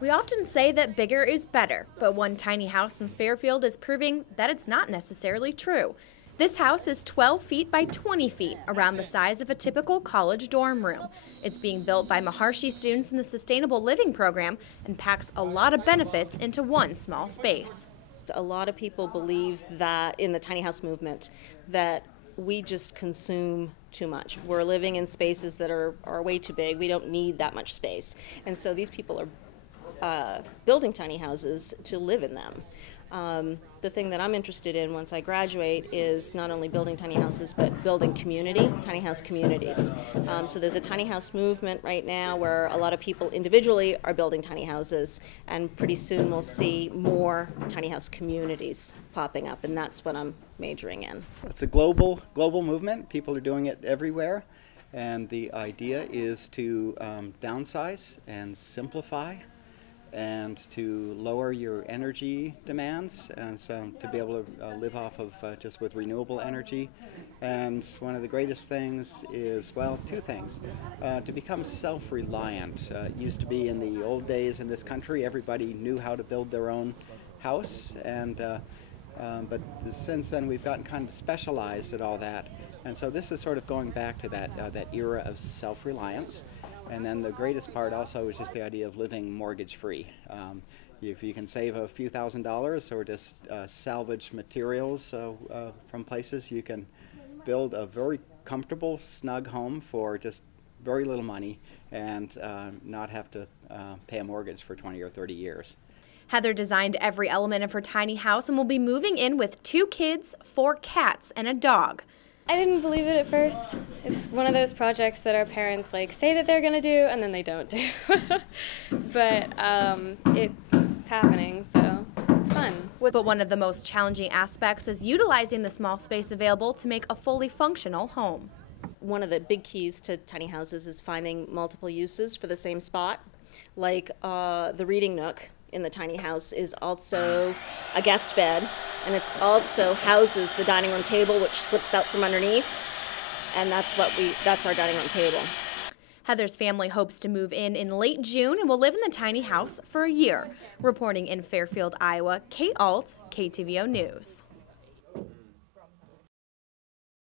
We often say that bigger is better, but one tiny house in Fairfield is proving that it's not necessarily true. This house is 12 feet by 20 feet, around the size of a typical college dorm room. It's being built by Maharshi students in the Sustainable Living program and packs a lot of benefits into one small space. A lot of people believe that in the tiny house movement that we just consume too much. We're living in spaces that are way too big. We don't need that much space. And so these people are building tiny houses to live in them. The thing that I'm interested in once I graduate is not only building tiny houses, but building community, tiny house communities. So there's a tiny house movement right now where a lot of people individually are building tiny houses, and pretty soon we'll see more tiny house communities popping up, and that's what I'm majoring in. It's a global movement. People are doing it everywhere, and the idea is to downsize and simplify, and to lower your energy demands, and so to be able to live off of just with renewable energy. And one of the greatest things is, well, two things. To become self-reliant. It used to be in the old days in this country, everybody knew how to build their own house, and but since then we've gotten kind of specialized at all that. And so this is sort of going back to that era of self-reliance. And then the greatest part also is just the idea of living mortgage-free. If you can save a few $1,000s or just salvage materials from places, you can build a very comfortable, snug home for just very little money and not have to pay a mortgage for 20 or 30 years. Heather designed every element of her tiny house and will be moving in with 2 kids, 4 cats, and a dog. I didn't believe it at first. It's one of those projects that our parents say that they're going to do and then they don't do. But it's happening, so it's fun. But one of the most challenging aspects is utilizing the small space available to make a fully functional home. One of the big keys to tiny houses is finding multiple uses for the same spot. Like the reading nook in the tiny house is also a guest bed, and it also houses the dining room table, which slips out from underneath, and that's our dining room table. Heather's family hopes to move in late June and will live in the tiny house for a year. Reporting in Fairfield, Iowa, Kate Alt, KTVO News.